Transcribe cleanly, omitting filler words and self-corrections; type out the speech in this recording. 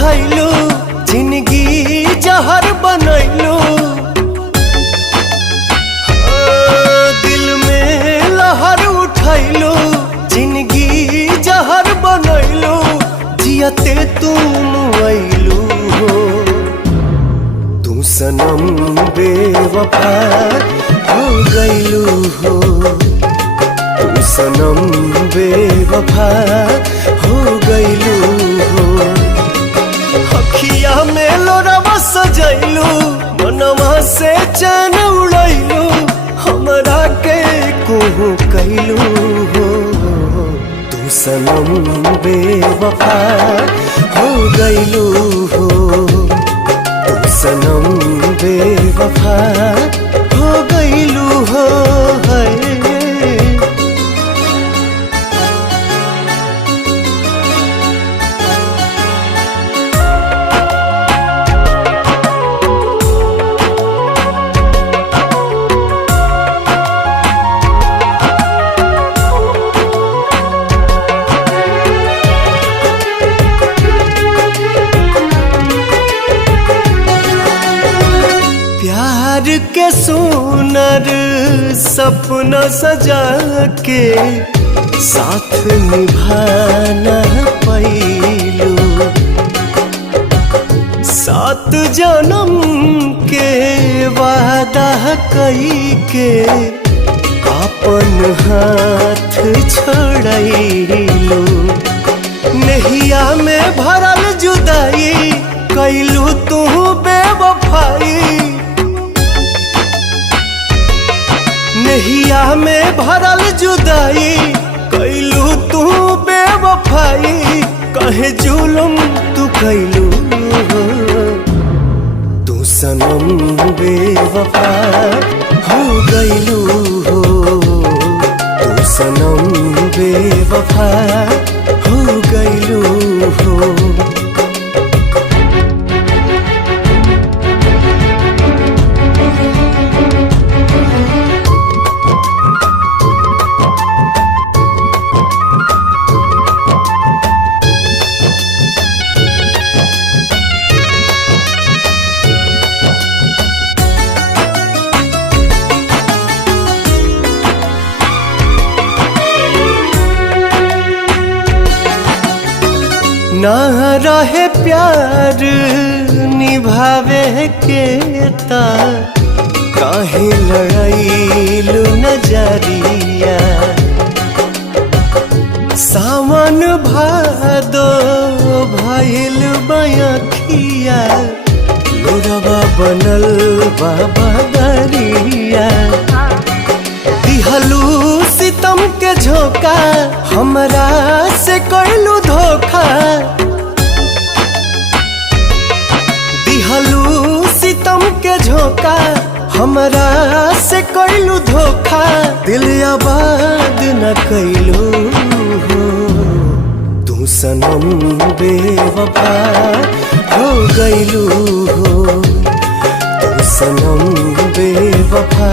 उठैलू जिंदगी जहर बनैलू। दिल में लहर उठैलू जिंदगी जहर बनैलू। जियते तुम अइलू तू सनम बेवफा हो गइलू हो। तू सनम बेवफा हो गइलू हो। अखिया में लोरवा सजैलू मनवा से चैन उड़ैलू। हमरा के कोहू कैलू हो तू सनम बेवफा हो गइलू हो। तू सनम बेवफा हो गइलू हो। प्यार के सुनर सपना सजा के साथ निभाना पैलू। 7 जन्म के वादा कई के अपन हाथ छोड़ैलू। नहिया में भरल जुदाई कैलू तू बेवफाई। नहिया में भरल जुदाई कैलू तू बेवफाई। कहे जुलम तू कैलू तू सनम बेवफा हो गइलू हो। तू सनम बेवफा हो गइलू हो। ना रहे प्यार निभावे के ता काहे लड़ाइलू नजरिया। सावन भादो भइल बयखिया लोरवा बनल बाबा दरिया। दिहलू सितम के झोंका हमरा से कैलू धोखा। दिहलू सितम के झोंका हमरा से कैलू धोखा। दिल आबाद न कैलू हो तू सनम बेवफा हो गइलू हो। तू सनम बेवफा